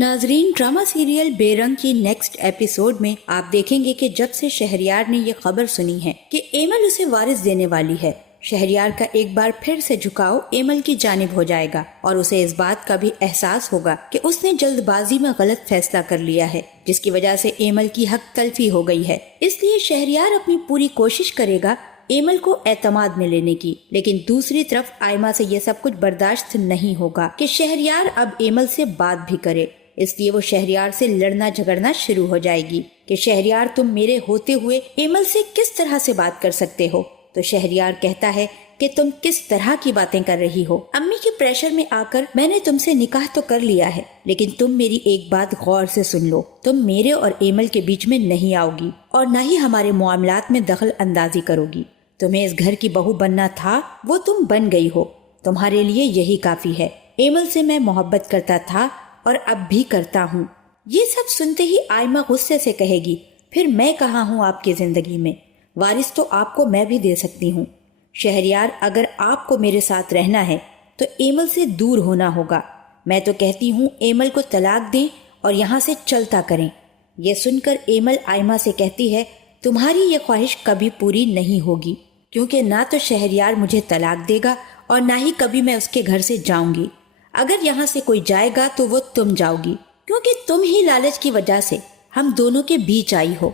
ناظرین، drama serial بے رنگ کی نیکسٹ ایپیسوڈ میں آپ دیکھیں گے کہ جب سے شہریار نے یہ خبر سنی ہے کہ ایمل اسے وارث دینے والی ہے، شہریار کا ایک بار پھر سے جھکاؤ ایمل کی جانب ہو جائے گا اور اسے اس بات کا بھی احساس ہوگا کہ اس نے جلد بازی میں غلط فیصلہ کر لیا ہے، جس کی وجہ سے ایمل کی حق تلفی ہو گئی ہے۔ اس لیے شہریار اپنی پوری کوشش کرے گا ایمل کو اعتماد میں لینے کی، لیکن دوسری طرف آئمہ سے یہ سب کچھ برداشت نہیں ہوگا کہ شہریار اب ایمل سے بات بھی کرے۔ اس لیے وہ شہریار سے لڑنا جھگڑنا شروع ہو جائے گی کہ شہریار تم میرے ہوتے ہوئے ایمل سے کس طرح سے بات کر سکتے ہو؟ تو شہریار کہتا ہے کہ تم کس طرح کی باتیں کر رہی ہو؟ امی کے پریشر میں آ کر میں نے تم سے نکاح تو کر لیا ہے، لیکن تم میری ایک بات غور سے سن لو، تم میرے اور ایمل کے بیچ میں نہیں آؤ گی اور نہ ہی ہمارے معاملات میں دخل اندازی کرو گی۔ تمہیں اس گھر کی بہو بننا تھا، وہ تم بن گئی ہو، تمہارے لیے یہی کافی ہے۔ ایمل سے میں محبت کرتا تھا اور اب بھی کرتا ہوں۔ یہ سب سنتے ہی آئمہ غصے سے کہے گی، پھر میں کہاں ہوں آپ کی زندگی میں؟ وارث تو آپ کو میں بھی دے سکتی ہوں۔ شہریار، اگر آپ کو میرے ساتھ رہنا ہے تو ایمل سے دور ہونا ہوگا۔ میں تو کہتی ہوں ایمل کو طلاق دیں اور یہاں سے چلتا کریں۔ یہ سن کر ایمل آئمہ سے کہتی ہے، تمہاری یہ خواہش کبھی پوری نہیں ہوگی، کیونکہ نہ تو شہریار مجھے طلاق دے گا اور نہ ہی کبھی میں اس کے گھر سے جاؤں گی۔ اگر یہاں سے کوئی جائے گا تو وہ تم جاؤ گی، کیونکہ تم ہی لالچ کی وجہ سے ہم دونوں کے بیچ آئی ہو۔